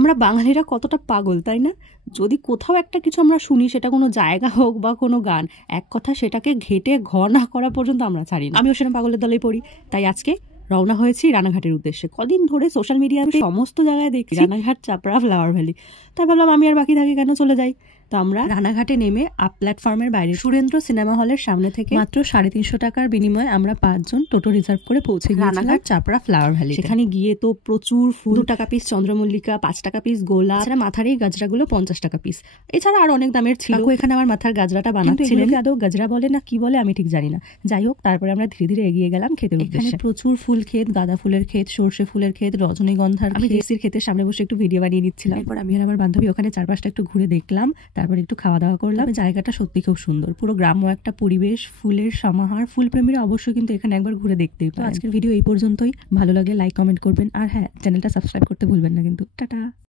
আমরা বাঙালিরা কতটা পাগল তাই না? যদি কোথাও একটা কিছু আমরা শুনি, সেটা কোনো জায়গা হোক বা কোনো গান, এক কথা সেটাকে ঘেটে ঘ না করা পর্যন্ত আমরা ছাড়ি না। আমিও সেরকম পাগলের দলেই পড়ি। তাই আজকে রওনা হয়েছি রানাঘাটের উদ্দেশ্যে। কদিন ধরে সোশ্যাল মিডিয়াতে সমস্ত জায়গায় দেখছি রানাঘাট, চাপড়া, ফ্লাওয়ার ভ্যালি। তাই ভাবলাম আমি আর বাকি থাকি কেন, চলে যাই। তো আমরা রানাঘাটে নেমে আপ প্ল্যাটফর্মের বাইরে সুরেন্দ্র সিনেমা হলের সামনে থেকে মাত্র 350 টাকার বিনিময়ে আমরা 5 জন টোটো রিজার্ভ করে পৌঁছে গিয়েছিলাম রানাঘাট, চাপড়া, ফ্লাওয়ার ভ্যালি। সেখানে গিয়ে তো প্রচুর ফুল, 2 টাকা পিস চন্দ্রমল্লিকা, 5 টাকা পিস গোলাপ, এছাড়া মাথার এই গাজরাগুলো 50 টাকা পিস, এছাড়া আর অনেক দামের ছিল। এখানে আমার মাথার গাজরাটা বানাচ্ছিলেন, আদৌ গাজরা বলে না কি বলে আমি ঠিক জানি না। যাই হোক, তারপরে আমরা ধীরে ধীরে এগিয়ে গেলাম খেতের উদ্দেশ্যে। প্রচুর ফুল ক্ষেত, গাঁদা ফুলের ক্ষেত, সর্ষে ফুলের ক্ষেত, রজনীগন্ধার। আমি জেসির ক্ষেতের সামনে বসে একটু ভিডিও বানিয়ে নিচ্ছিলাম। এরপর আমি আর আমার বান্ধবী ওখানে চারপাশটা একটু ঘুরে দেখলাম, তারপর একটু খাওয়া দাওয়া করলাম। জায়গাটা সত্যি খুব সুন্দর, পুরো গ্রাম্য একটা পরিবেশ, ফুলের সমাহার। ফুল প্রেমীরা অবশ্যই কিন্তু এখানে একবার ঘুরে দেখতেই পারেন। আজকের ভিডিও এই পর্যন্তই। ভালো লাগলে লাইক কমেন্ট করবেন, আর হ্যাঁ, চ্যানেলটা সাবস্ক্রাইব করতে ভুলবেন না কিন্তু। টাটা।